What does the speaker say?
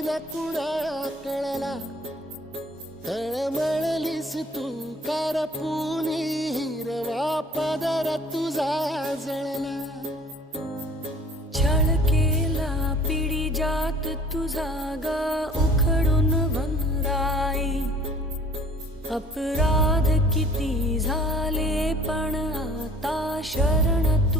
न कुणा कळला, तळमळलीस तू कारपुनी, हिरवा पदर तुझा जळला. छळ केला पिढी जात तुझा ग उखडून वनराई. अपराध किती झाले पण आता शरण